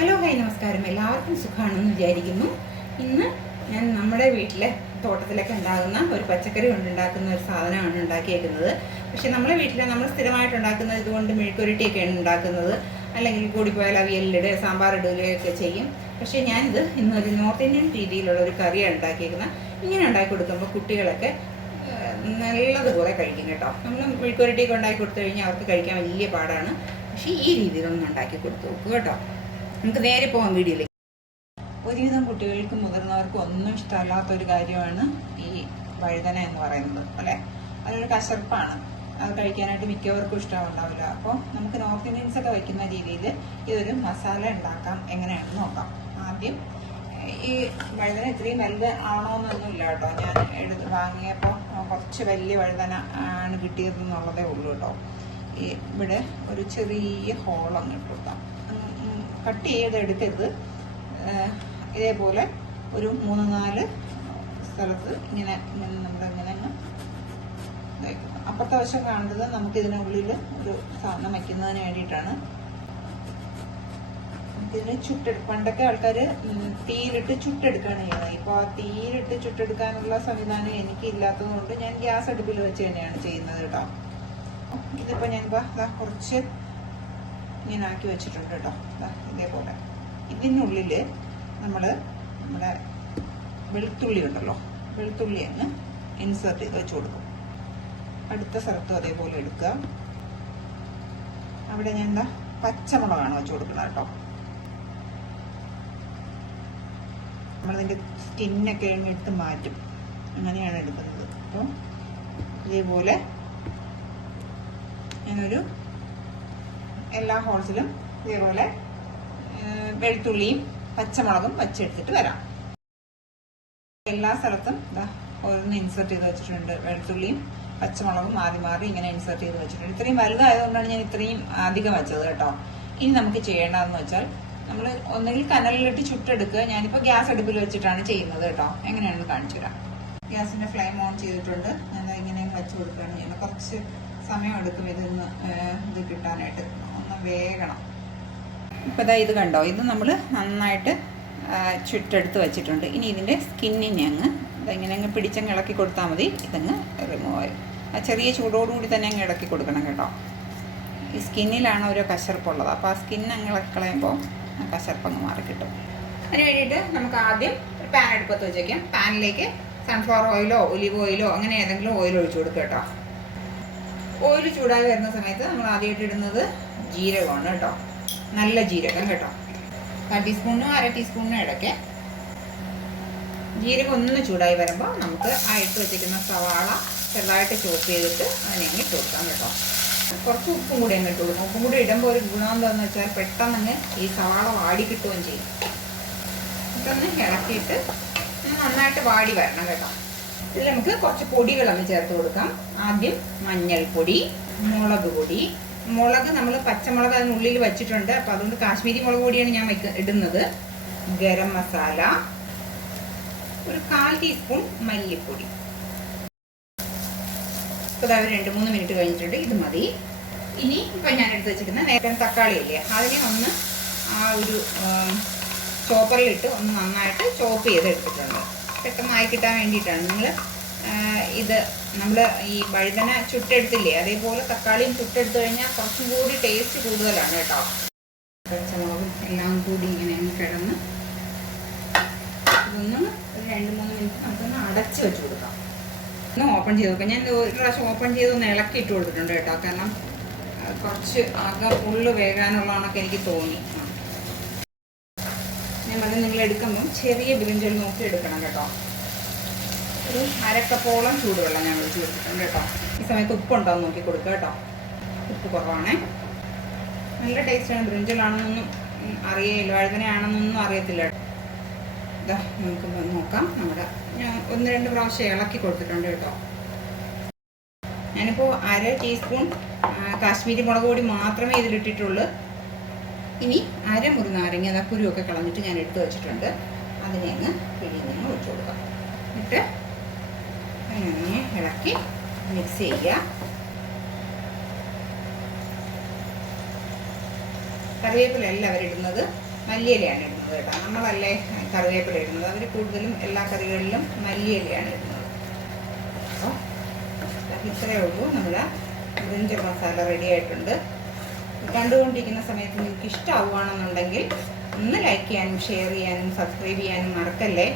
Hello hi നമസ്കാരം. എല്ലാവർക്കും സുഖമാണെന്ന് വിചാരിക്കുന്നു. ഇന്ന് ഞാൻ നമ്മുടെ വീട്ടിലെ തോട്ടത്തിലൊക്കെ ഉണ്ടാകുന്ന ഒരു പച്ചക്കറി കൊണ്ടുണ്ടാക്കുന്ന ഒരു സാധനമാണ് ഉണ്ടാക്കിയേക്കുന്നത്. പക്ഷേ നമ്മളെ വീട്ടിൽ നമ്മൾ സ്ഥിരമായിട്ട് ഉണ്ടാക്കുന്നത് ഇതുകൊണ്ട് മെഴുക്കുരട്ടിയൊക്കെയാണ് ഉണ്ടാക്കുന്നത്, അല്ലെങ്കിൽ കൂടിപ്പോയാൽ അവിയലിടുക സാമ്പാർ ഇടുകയൊക്കെ ചെയ്യും. പക്ഷേ ഞാനിത് ഇന്നൊരു നോർത്ത് ഇന്ത്യൻ രീതിയിലുള്ള ഒരു കറിയാണ് ഉണ്ടാക്കിയേക്കുന്നത്. ഇങ്ങനെ ഉണ്ടാക്കി കൊടുക്കുമ്പോൾ കുട്ടികളൊക്കെ നല്ലതുപോലെ കഴിക്കും കേട്ടോ. നമ്മൾ മെഴുക്കുരട്ടിയൊക്കെ ഉണ്ടാക്കി കൊടുത്തു കഴിഞ്ഞാൽ അവർക്ക് കഴിക്കാൻ വലിയ പാടാണ്. പക്ഷേ ഈ രീതിയിലൊന്നും ഉണ്ടാക്കി കൊടുത്തു നോക്കുക കേട്ടോ. നമുക്ക് നേരെ പോകാം വീഡിയോയിലേക്ക്. ഒരുവിധം കുട്ടികൾക്കും മുതിർന്നവർക്കും ഒന്നും ഇഷ്ടമല്ലാത്തൊരു കാര്യമാണ് ഈ വഴുതന എന്ന് പറയുന്നത് അല്ലേ. അതൊരു കശർപ്പാണ്, അത് കഴിക്കാനായിട്ട് മിക്കവർക്കും ഇഷ്ടമുണ്ടാവില്ല. അപ്പോൾ നമുക്ക് നോർത്ത് ഇന്ത്യൻസ് ഒക്കെ വയ്ക്കുന്ന രീതിയിൽ ഇതൊരു മസാല ഉണ്ടാക്കാം. എങ്ങനെയാണെന്ന് നോക്കാം. ആദ്യം ഈ വഴുതന ഇത്രയും വലുത് ആണോന്നൊന്നുമില്ല കേട്ടോ. ഞാൻ വാങ്ങിയപ്പോൾ കുറച്ച് വലിയ വഴുതന ആണ് കിട്ടിയതെന്നുള്ളതേ ഉള്ളൂ കേട്ടോ. ഇവിടെ ഒരു ചെറിയ ഹോളങ്ങ് ഇട്ട് കൊടുക്കാം. കട്ട് ചെയ്തെടുക്കരുത്. ഇതേപോലെ ഒരു 3-4 സ്ഥലത്ത് ഇങ്ങനെ നമ്മളിങ്ങനെ അപ്പുറത്തെ വശം കാണുന്നത് നമുക്ക് ഇതിനുള്ളിൽ ഒരു സാധനം വയ്ക്കുന്നതിന് വേണ്ടിയിട്ടാണ്. ഇതിന് പണ്ടൊക്കെ ആൾക്കാർ തീയിലിട്ട് ചുട്ടെടുക്കുകയാണ് ചെയ്യുന്നത്. ഇപ്പോൾ ആ തീയിലിട്ട് ചുട്ടെടുക്കാനുള്ള സംവിധാനം എനിക്ക് ഇല്ലാത്തത് കൊണ്ട് ഞാൻ ഗ്യാസ് അടുപ്പിൽ വെച്ച് തന്നെയാണ് ചെയ്യുന്നത് കേട്ടോ. ഇതിപ്പോൾ ഞാനിപ്പോൾ കുറച്ച് ഇങ്ങനെ ആക്കി വെച്ചിട്ടുണ്ട് കേട്ടോ. ഇതേപോലെ ഇതിനുള്ളിൽ നമ്മുടെ വെളുത്തുള്ളി ഉണ്ടല്ലോ, വെളുത്തുള്ളി അങ്ങ് ഇൻസേർട്ട് ചെയ്ത് വെച്ച് കൊടുക്കും. അടുത്ത സ്ഥലത്തും അതേപോലെ എടുക്കുക. അവിടെ ഞാൻ പച്ചമുളകാണ് വെച്ച് കൊടുക്കുന്നത് കേട്ടോ. നമ്മളതിൻ്റെ സ്കിന്നൊക്കെ എടുത്ത് മാറ്റും, അങ്ങനെയാണ് എടുക്കുന്നത്. അപ്പോൾ ഇതേപോലെ ഞാനൊരു എല്ലാ ഹോൾസിലും ഇതേപോലെ വെളുത്തുള്ളിയും പച്ചമുളകും വച്ചെടുത്തിട്ട് വരാം. എല്ലാ സ്ഥലത്തും ഓരോന്ന് ഇൻസേർട്ട് ചെയ്ത് വെച്ചിട്ടുണ്ട്. വെളുത്തുള്ളിയും പച്ചമുളകും മാറി മാറി ഇങ്ങനെ ഇൻസേർട്ട് ചെയ്ത് വെച്ചിട്ടുണ്ട്. ഇത്രയും വലുതായതുകൊണ്ടാണ് ഞാൻ ഇത്രയും അധികം വെച്ചത് കേട്ടോ. ഇനി നമുക്ക് ചെയ്യേണ്ടതെന്ന് വെച്ചാൽ നമ്മൾ ഒന്നുകിൽ കനലിലിട്ട് ചുട്ടെടുക്കുക. ഞാനിപ്പോൾ ഗ്യാസ് അടുപ്പിൽ വെച്ചിട്ടാണ് ചെയ്യുന്നത് കേട്ടോ. എങ്ങനെയാണെന്ന് കാണിച്ചു തരാം. ഗ്യാസിന്റെ ഫ്ലെയിം ഓൺ ചെയ്തിട്ടുണ്ട്. ഞാൻ ഇങ്ങനെ വെച്ച് കൊടുക്കുകയാണ് ചെയ്യുന്നത്. കുറച്ച് സമയം എടുക്കും ഇത് കിട്ടാനായിട്ട്, ഒന്ന് വേഗണം. ഇപ്പോൾ ഇത് കണ്ടോ, ഇത് നമ്മൾ നന്നായിട്ട് ചുട്ടെടുത്ത് വെച്ചിട്ടുണ്ട്. ഇനി ഇതിൻ്റെ സ്കിന്നിനെ ഇങ്ങനെ അങ്ങ് പിടിച്ചങ്ങ് ഇളക്കി കൊടുത്താൽ മതി. ഇതങ്ങ് റിമൂവ് ആയി. ആ ചെറിയ ചൂടോടുകൂടി തന്നെ അങ്ങ് ഇളക്കി കൊടുക്കണം കേട്ടോ. ഈ സ്കിന്നിലാണ് ഓരോ കശർപ്പുള്ളത്. അപ്പോൾ ആ സ്കിന്ന് അങ്ങ് ഇളക്കളയുമ്പോൾ ആ കശർപ്പങ്ങ് മാറി കിട്ടും. അതിന് വേണ്ടിയിട്ട് നമുക്ക് ആദ്യം ഒരു പാൻ അടുപ്പത്ത് വെച്ചേക്കാം. പാനിലേക്ക് സൺഫ്ലവർ ഓയിലോ ഒലിവ് ഓയിലോ അങ്ങനെ ഏതെങ്കിലും ഓയിൽ ഒഴിച്ചു കൊടുക്കുക കേട്ടോ. ഓയിൽ ചൂടായി വരുന്ന സമയത്ത് നമ്മൾ ആദ്യമായിട്ട് ഇടുന്നത് ജീരകമാണ് കേട്ടോ. നല്ല ജീരകം കേട്ടോ. 1 ടീസ്പൂണിനോ 1/2 ടീസ്പൂണിനോ ഇടയ്ക്ക്. ജീരകം ഒന്ന് ചൂടായി വരുമ്പോൾ നമുക്ക് ആ ഇട്ട് വെച്ചിരിക്കുന്ന സവാള ചെറുതായിട്ട് ചോപ്പ് ചെയ്തിട്ട് അതിനെ അങ്ങ് ഇട്ട് കൊടുക്കാം കേട്ടോ. കുറച്ച് ഉപ്പും കൂടി അങ്ങ് ഇട്ട് കൊടുക്കും. ഉപ്പും കൂടി ഇടുമ്പോൾ ഒരു ഗുണം എന്താണെന്ന് വെച്ചാൽ പെട്ടെന്ന് ഈ സവാള വാടി കിട്ടുകയും ചെയ്യും. ഇതൊന്ന് ഇളക്കിയിട്ട് നന്നായിട്ട് വാടി വരണം കേട്ടോ. ഇതിൽ നമുക്ക് കുറച്ച് പൊടികളൊന്ന് ചേർത്ത് കൊടുക്കാം. ആദ്യം മഞ്ഞൾപ്പൊടി, മുളക് പൊടി. മുളക് നമ്മൾ പച്ചമുളക് അതിനുള്ളിൽ വെച്ചിട്ടുണ്ട്, അപ്പോൾ അതുകൊണ്ട് കാശ്മീരി മുളക് പൊടിയാണ് ഞാൻ ഇടുന്നത്. ഗരം മസാല, ഒരു 1/4 ടീസ്പൂൺ മല്ലിപ്പൊടി. ഇപ്പോൾ ഒരു 2-3 മിനിറ്റ് കഴിഞ്ഞിട്ടുണ്ട്. ഇത് മതി. ഇനി ഇപ്പം ഞാൻ എടുത്ത് വെച്ചിരിക്കുന്ന നേരത്തെ തക്കാളി ഇല്ലേ, അതിനെ ഒന്ന് ആ ഒരു ചോപ്പറിലിട്ട് ഒന്ന് നന്നായിട്ട് ചോപ്പ് ചെയ്ത് എടുത്തിട്ടുണ്ട്. പെട്ടെന്നായി കിട്ടാൻ വേണ്ടിയിട്ടാണ്. നമ്മൾ ഈ വഴുതന ചുട്ടെടുത്തില്ലേ, അതേപോലെ തക്കാളിയും ചുട്ടെടുത്ത് കഴിഞ്ഞാൽ കുറച്ചും കൂടി ടേസ്റ്റ് കൂടുതലാണ് കേട്ടോ. പച്ചമുളകും എല്ലാം കൂടി ഇങ്ങനെ കിടന്ന് ഇതൊന്ന് ഒരു 2-3 മിനിറ്റ് നമുക്കൊന്ന് അടച്ച് വെച്ച് കൊടുക്കാം. ഒന്ന് ഓപ്പൺ ചെയ്ത് നോക്കാം. ഞാൻ ഒരു പ്രാവശ്യം ഓപ്പൺ ചെയ്ത് ഒന്ന് ഇളക്കി ഇട്ട് കൊടുത്തിട്ടുണ്ട് കേട്ടോ. കാരണം കുറച്ച് അകം ഫുള്ള് വേകാനുള്ളതാണൊക്കെ എനിക്ക് തോന്നി. ഞാൻ നിങ്ങൾ എടുക്കുമ്പം ചെറിയ ബ്രിഞ്ചൽ നോക്കി എടുക്കണം കേട്ടോ. ഒരു 1/2 കപ്പോളം ചൂടുവെള്ളം ഞാൻ ഒഴിച്ച് കൊടുത്തിട്ടുണ്ട് കേട്ടോ. ഈ സമയത്ത് ഉപ്പുണ്ടോ എന്ന് നോക്കി കൊടുക്കുക കേട്ടോ. ഉപ്പ് കുറവാണേ. നല്ല ടേസ്റ്റാണ്. ബ്രിഞ്ചലാണെന്നൊന്നും അറിയില്ല, വഴുതനയാണെന്നൊന്നും അറിയത്തില്ല. നമുക്ക് നോക്കാം. ഞാൻ 1-2 പ്രാവശ്യം ഇളക്കി കൊടുത്തിട്ടുണ്ട് കേട്ടോ. ഞാനിപ്പോൾ 1/2 ടീസ്പൂൺ കാശ്മീരി മുളക് പൊടി മാത്രമേ ഇതിലിട്ടിട്ടുള്ളൂ. ഇനി 1/2 മുറി നാരങ്ങ കുരുവൊക്കെ കളഞ്ഞിട്ട് ഞാൻ എടുത്ത് വെച്ചിട്ടുണ്ട്. അതിനെ അങ്ങ് പിഴിഞ്ഞ് ഒഴിച്ചു കൊടുക്കാം. എന്നിട്ട് അങ്ങനെ ഇളക്കി മിക്സ് ചെയ്യുക. കറിവേപ്പില എല്ലാവരും ഇടുന്നത്. മല്ലിയിലയാണ് ഇടുന്നത് കേട്ടോ. നമ്മളല്ലേ കറിവേപ്പില ഇടുന്നത്. അവർ കൂടുതലും എല്ലാ കറികളിലും മല്ലിയിലയാണ് ഇടുന്നത്. അപ്പോൾ ഇത്രയേ ഉള്ളൂ. നമ്മുടെ ജിഞ്ചർ മസാല റെഡി ആയിട്ടുണ്ട്. കണ്ടുകൊണ്ടിരിക്കുന്ന സമയത്ത് നിങ്ങൾക്ക് ഇഷ്ടമാവുകയാണെന്നുണ്ടെങ്കിൽ ഒന്ന് ലൈക്ക് ചെയ്യാനും ഷെയർ ചെയ്യാനും സബ്സ്ക്രൈബ് ചെയ്യാനും മറക്കല്ലേ.